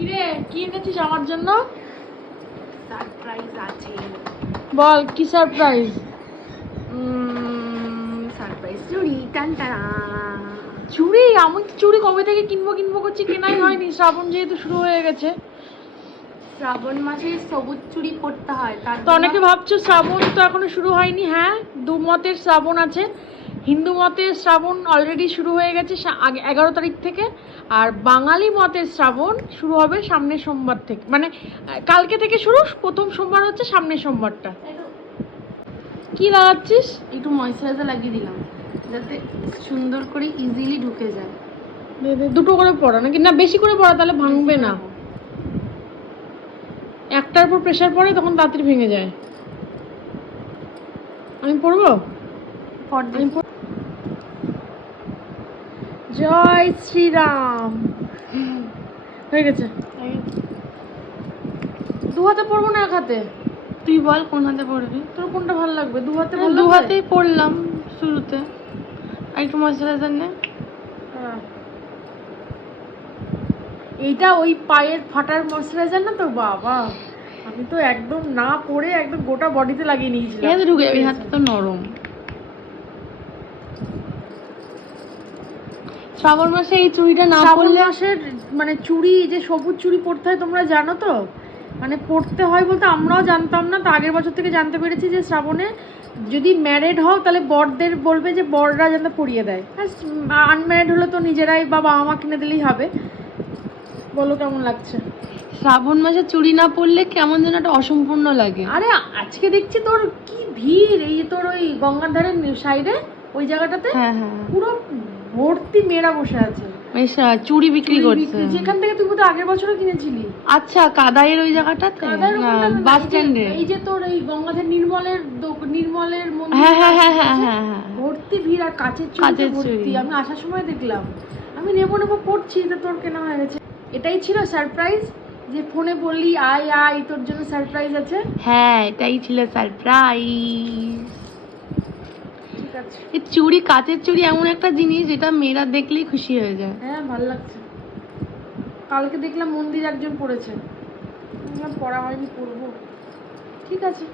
কিরে কি এনেছিস আমার জন্য? সারপ্রাইজ আছে। বল কি সারপ্রাইজ? সারপ্রাইজ চুড়ি। টানটানা। চুড়ি? আমি তো চুড়ি কবে থেকে কিনবো কিনবো করছি, কেনাই হয়নি। শ্রাবণ যেহেতু শুরু হয়ে গেছে, শ্রাবণ মাসে সবুজ চুড়ি পরতে হয়। তার তো অনেকে ভাবছো শ্রাবণ তো এখনো শুরু হয়নি। হ্যাঁ, দু মতের শ্রাবণ আছে। হিন্দু মতের শ্রাবণ অলরেডি শুরু হয়ে গেছে 11 তারিখ থেকে, আর বাঙালি মতের শ্রাবণ শুরু হবে সামনের সোমবার থেকে, মানে কালকে থেকে শুরু। প্রথম সোমবার হচ্ছে সামনের সোমবারটা। কি লাগাচ্ছিস? একটু ময়েশ্চারাইজার লাগিয়ে দিলাম যাতে সুন্দর করে ইজিলি ঢুকে যায়। দুটো করে পড়া নাকি? না বেশি করে পড়া, তাহলে ভাঙবে না। একটার উপর প্রেশার পড়ে তখন তাড়াতাড়ি ভেঙে যায়। আমি পড়বো। জয় শ্রীরাম। হয়ে গেছে। দু হাতে পড়বো না এক হাতে? তুই বল কোন হাতে পড়বি। তোর কোনটা ভালো লাগবে? দু হাতে? দু হাতেই পড়লাম শুরুতে। আর একটু ময়েশ্চারাইজার নে। এইটা ওই পায়ের ফাটার ময়েশ্চারাইজার না তো? বাবা, আমি তো একদম না পরে একদম গোটা বডিতে লাগিয়ে নিয়েছিলাম। এই হাতে ঢুকে যাবে, হাতটা তো নরম। শ্রাবণ মাসে এই চুড়িটা না পরলে, মাসের মানে চুড়ি, যে সবুজ চুড়ি পরতে হয় তোমরা জানো তো? মানে পরতে হয় বলতে আমরাও জানতাম না, তো আগের বছর থেকে জানতে পেরেছি যে শ্রাবণে যদি ম্যারিড হও তাহলে বরদের বলবে যে বররা যেন পরিয়ে দেয়। আনম্যারিড হলে তো নিজেরাই বা বাবা মা কিনে দিলেই হবে। বলো কেমন লাগছে? শ্রাবণ মাসে চুড়ি না পরলে কেমন যেন একটা অসম্পূর্ণ লাগে। আরে আজকে দেখছি তোর কি ভিড়, এই তোর ওই গঙ্গার ধারের সাইডে ওই জায়গাটাতে হ্যাঁ হ্যাঁ, পুরো ভর্তি মেয়েরা বসে আছে, বেশ চুড়ি বিক্রি করছে। যেখান থেকে তুই বোধহয় আগের বছরও কিনেছিলি। আচ্ছা, কাদাইয়ের ওই জায়গাটাতে, বাস স্ট্যান্ডে। এই যে তোর এই গঙ্গাধর নির্মলের মন্দির, হ্যাঁ হ্যাঁ হ্যাঁ হ্যাঁ হ্যাঁ হ্যাঁ, ভর্তি ভিড় আর কাচের ভর্তি। আমি আসার সময় দেখলাম, আমি নেবো পড়ছি, তো তোর কেনা হয়ে গেছে। এটাই ছিল সারপ্রাইজ, যে ফোনে বললি আয় আয় তোর জন্য সারপ্রাইজ আছে। হ্যাঁ, এটাই ছিল সারপ্রাইজ। ঠিক আছে। এই চুড়ি, কাচের চুড়ি এমন একটা জিনিস যেটা মেয়েরা দেখলেই খুশি হয়ে যায়। হ্যাঁ, ভালো লাগছে। কালকে দেখলাম মন্দির একজন পড়েছে, পড়া হয়নি, পড়বো। ঠিক আছে।